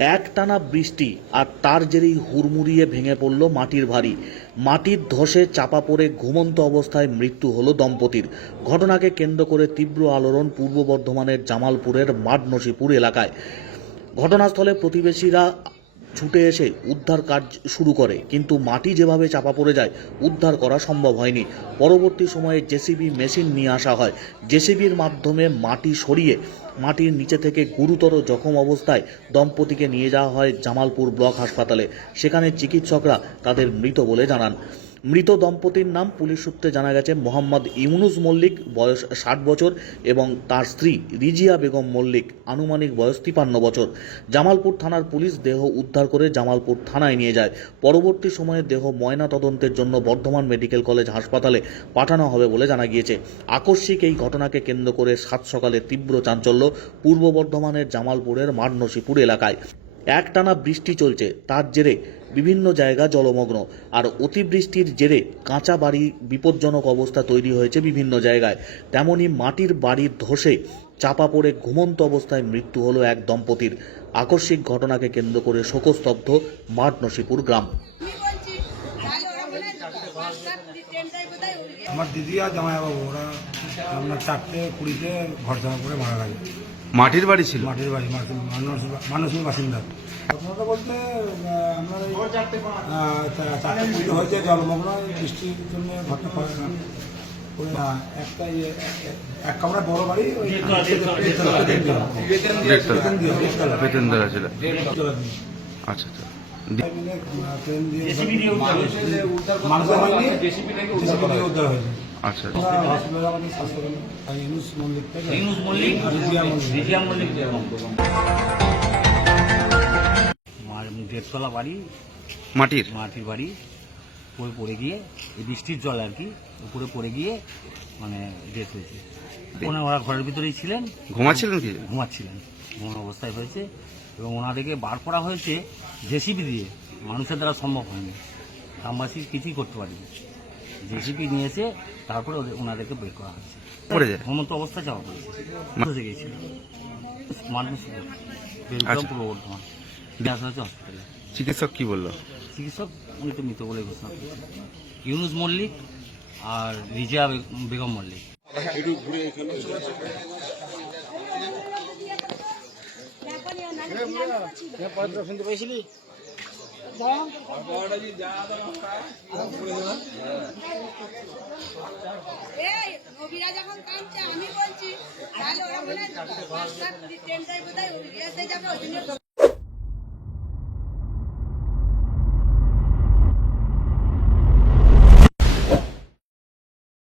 একটানা বৃষ্টি আর তার জেরেই হুড়মুড়িয়ে ভেঙে পড়ল মাটির ভারী। মাটির ধসে চাপা পড়ে ঘুমন্ত অবস্থায় মৃত্যু হলো দম্পতির। ঘটনাকে কেন্দ্র করে তীব্র আলোড়ন পূর্ব বর্ধমানের জামালপুরের মাডনসিপুর এলাকায়। ঘটনাস্থলে প্রতিবেশীরা ছুটে এসে উদ্ধার কাজ শুরু করে, কিন্তু মাটি যেভাবে চাপা পড়ে যায় উদ্ধার করা সম্ভব হয়নি। পরবর্তী সময়ে জেসিবি মেশিন নিয়ে আসা হয়। জেসিবির মাধ্যমে মাটি সরিয়ে মাটির নিচে থেকে গুরুতর জখম অবস্থায় দম্পতিকে নিয়ে যাওয়া হয় জামালপুর ব্লক হাসপাতালে। সেখানে চিকিৎসকরা তাদের মৃত বলে জানান। মৃত দম্পতির নাম পুলিশ সূত্রে জানা গেছে মোহাম্মদ ইউনুস মল্লিক, বয়স 60 বছর, এবং তার স্ত্রী রিজিয়া বেগম মল্লিক, আনুমানিক বয়স 53 বছর। জামালপুর থানার পুলিশ দেহ উদ্ধার করে জামালপুর থানায় নিয়ে যায়। পরবর্তী সময়ে দেহ ময়না তদন্তের জন্য বর্ধমান মেডিকেল কলেজ হাসপাতালে পাঠানো হবে বলে জানা গিয়েছে। আকস্মিক এই ঘটনাকে কেন্দ্র করে সাত সকালে তীব্র চাঞ্চল্য পূর্ব বর্ধমানের জামালপুরের মাডনসিপুর এলাকায়। একটানা বৃষ্টি চলছে, তার জেরে বিভিন্ন জায়গা জলমগ্ন, আর অতিবৃষ্টির জেরে কাঁচা বাড়ি বিপজ্জনক অবস্থা তৈরি হয়েছে বিভিন্ন জায়গায়। তেমনি মাটির বাড়ির ধসে চাপা পড়ে ঘুমন্ত অবস্থায় মৃত্যু হলো এক দম্পতির। আকস্মিক ঘটনাকে কেন্দ্র করে শোকস্তব্ধ মাডনসিপুর গ্রাম। আমার দিদি আর জামাইবাবু ওরা আপনার 4:20 ঘর জমা করে মারা গেছে। মাটির বাড়ি ছিল? মাটির বাড়ি, মানুষের বাসিন্দা। ঘটনাটা বলতে আমরা 4:20 হয়েছে, জলমগ্ন বৃষ্টির জন্য ঘরটা একটা এক কামরা বড় বাড়ি, আচ্ছা আচ্ছা। মানুষের হয়নি, উদ্ধার হয়েছে। আচ্ছা, দেড়তলা বাড়ি, মাটির বাড়ি পড়ে গিয়ে এই বৃষ্টির জল আর কি উপরে পড়ে গিয়ে মানে ডেথ হয়েছে। ওরা ঘরের ভিতরেই ছিলেন, ঘুমাচ্ছিলেন কি? ঘুমাচ্ছিলেন, ঘুমানো অবস্থায় হয়েছে এবং ওনাদেরকে বার করা হয়েছে জেসিবি দিয়ে। মানুষের দ্বারা সম্ভব হয়নি, গ্রামবাসী কিছুই করতে পারেনি। জেসিবি নিয়েছে, তারপরে ওনাদেরকে বের করা হয়েছে। ঘুমন্ত অবস্থায় যাওয়া পড়েছে গিয়েছিল মানুষ পূর্ব বর্ধমান আসা হয়েছে হসপিটালে। চিকিৎসক কি বললো? চিকিৎসক উনি তো মৃত বলে ঘোষণা করেছেন। ইউনুস মল্লিক আর রিজিয়া বেগম মল্লিক। শুনতে পেয়েছিলি? নবীরা যখন কাঁদছে আমি বলছি তাহলে ওরা বলে 5-7 ট্রেনটাই বোধহয় যাবে।